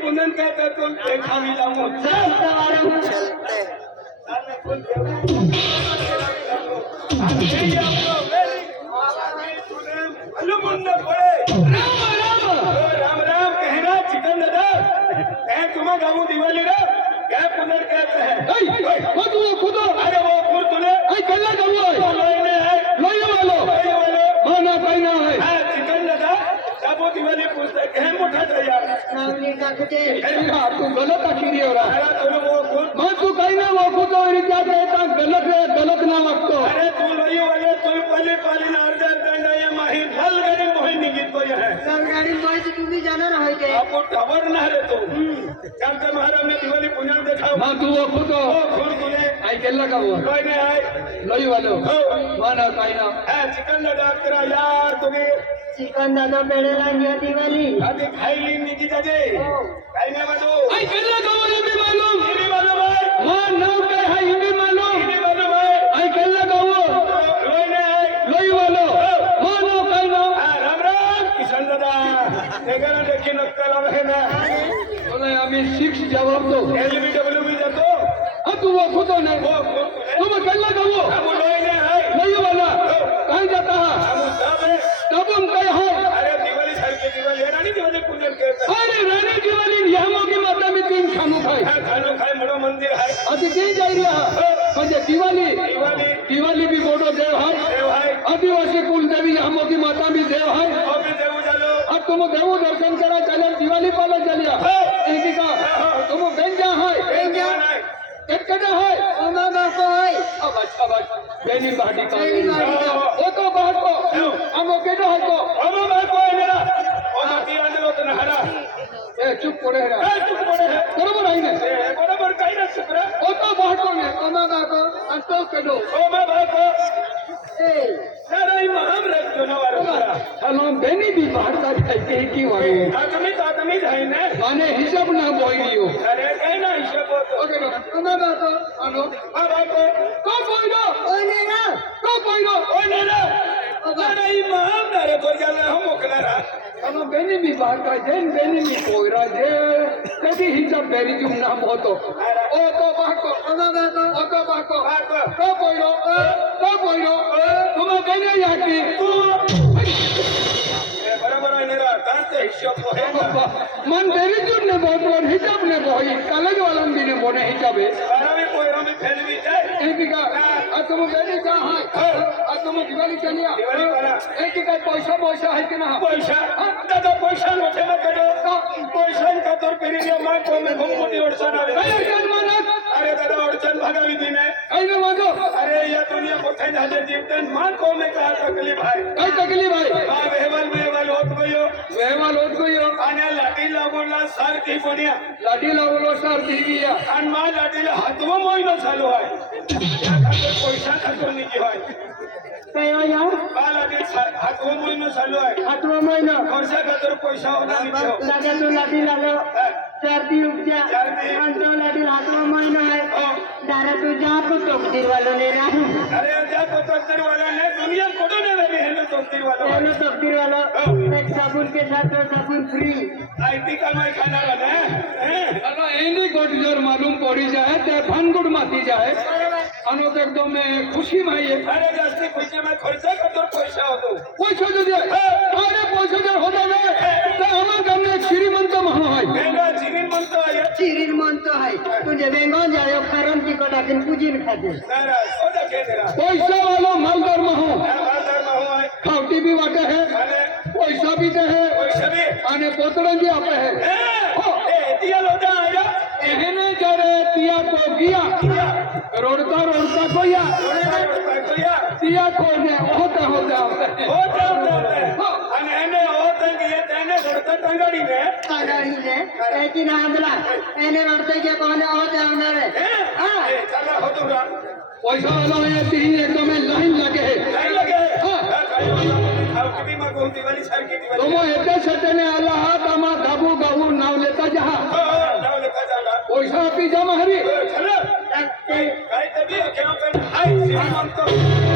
पुनन कहते तुम देखा मिला मुझसे चलते राम राम कहना चिकन दादा तुम्हें गाँव दिवाली रे क्या पुनर कहते हैं खुदो अरे वो खुद तूने कल्ला माना कहना है चिकन दादा क्या वो दिवाली पूछते कह मोटा तैयार तू गलत आखिरी हो रहा अरे तूने वो खुद मैं तू कहीं ना वो खुद और क्या कहता गलत है गलत ना वक्त अरे तू लोई वाले तू पहले पाली ना अर्धे अर्धे ये माही फल गरी मोही निगित को यह है गाड़ी मोहित तुम्ही जाणार आहे ते आपको टवर ना रे तू चलते महाराज ने दिवाली पुण्य दिखाओ मैं तू वो खुद ओ खुद तूने आई केला का वो कोई नहीं आए लोई वालो माना कहीं ना चिकन दादा तेरा यार तुम्हें चिकन दादा पेडेला या दिवाळी अभी खाई ली निकी जाजे काही नाही बाजू आई केला का वो ये भी मालूम ये भी मालूम है हाँ नाम क्या है ये भी मालूम ये भी मालूम है आई केला का वो लोई नहीं आए लोई वालो मानो कहीं ना राम राम किशन दादा देखा देखी नक्कल आहे ना बोले हमें 6 जवाब दो LBW भी जातो अब तू वो खुद ने वो तुम केला का वो हम लोई नहीं आए लोई वाला कहीं जाता है हम सब है तब हम कहे हो अरे दिवाली सारखी दिवाली है रानी दिवाली पुण्य कहते अरे रानी दिवाली यमों की माता में 3 खानू खाए खानो खाए मोठं मंदिर आहे अति कहीं जा रहा म्हणजे दिवाली दिवाली दिवाली भी बोडो देव है देव आहे आदिवासी कुल देवी यमों की माता भी देव है तो भी देऊ झालो अब तुम देव दर्शन करा चले दिवाली पाला चलिया एक का तुम बेंजा है एक कटा है ओमा बापो होय अब अच्छा बात बेनी बाटी का बेनी बाटी का। ओ तो बात को हम केडो है तो हम भाई कोई मेरा ओ माती आंदलो तो नहरा ए चुप पड़े रे चुप पड़े है बरोबर आहे ना बरोबर काही ना सुप्रा ओ तो बात को ने ओमा बापो अंतो केडो ओ मैं भाई को ए सारा ही महाम रख जनवार मारा चलो बेनी भी बाहर का जाते की वाली आदमी जाई ना माने हिसाब ना बोलियो अरे काही ना हिशोब होतो ओके ओमा बापो अनो हा भाई को कोइनो ओने ना कोइनो ओ नेरा सारा ही महाम रे तो जाला हम ओकला हम बेनी भी बाहर का जैन बेनी भी कोइरा जे कभी हिसाब बेरी जुम नाम होतो ओ तो बाको ओमा बापो ओ तो बाको बाको कोइनो तुम बेनी याकी बरोबर आहे नेरा तांते हिशोब है ना मन बेरी जुम ने बहुत और हिसाब ने बोई कॉलेज वाला भी ने बोने हिसाबे सारा भी कोई हम फैल भी जाए एक का तुम बेनी जा है तुम दिवाली चलिया दिवाली वाला एक का पैसा है कि ना पैसा दादा पैसा मोठे ना करो पैसा का तर पेरिया मां को में घुमपुटी अडचण आले अरे दादा अडचण भागावी दिने ऐनो मागो अरे या दुनिया मोठे झाले जीवन मां को में का तकलीफ आहे काय तकलीफ आहे बा वेहवाल होत गयो वेहवाल होत गयो आणि लाठी लागूनला सारखी पड्या लाठी लावलो सर दिव्या आणि मा लाठीला हातवा महिना चालू आहे या खातर पैसा खातर निकी आहे काय या बा लाठी हातवा महिना चालू आहे आठवा महिना वर्षा खातर पैसा होता निकी हो लागा तो लाठी लागो 4 दिन उपजा 4 दिन अंतो लाठी आठवा महिना आहे हो दारा तू जा को तकदीर वालो ने ना अरे जा तो तकदीर वाला ने दुनिया कोडो ने लगे है ना तकदीर वाला हेलो तकदीर वाला एक साबुन के साथ साबुन फ्री आईटी कमाई खाना वाला है अनो एनी गोडजर मालूम पड़ी जाए ते भानगुड माती जाए अनो एकदम खुशी माई अरे जास्ती पैसे में खर्च करतो पैसा होतो पैसा जो दे अरे पैसा जर हो जावे तो हमार गाम में श्रीमंत माणूस आहे मेगा चिरीन म्हणतो आहे चिरीन म्हणतो आहे तुझे बेंगॉल जायो कारण तिकट आकिन पूजिन खाते सारा सोदा के तेरा पैसा वाला मालदार माणूस बाजार में हुआ है खावटी भी वाटे है अरे पैसा भी दे है पैसा भी અને પોતળા બી આપે है ए दिया लोटा आया એને જયારે તિયા તો ગયા રોડતા કોયા તિયા કોને હોતા અને એને હોત કે તેને રડતા ટંગાડીને કાઢાડીને એકી નાંદલા એને રડતે કે કોને હોતે આવનારે હા એ ચાલા હોતુરા પૈસા વાળો એ તીન એકદમ લાઈન લાગે है નહીં લગે હા કાયો ખાવ કે માં કોણ દિવાળી સારખી દિવાળી तुम एका सटने आला हात आम्हा दाबू गाऊ नाव लेता जहा नाव लेखा जाला पैसा आपी जमा हरी चला काय तबी केव्हा पण हाय श्रीमंत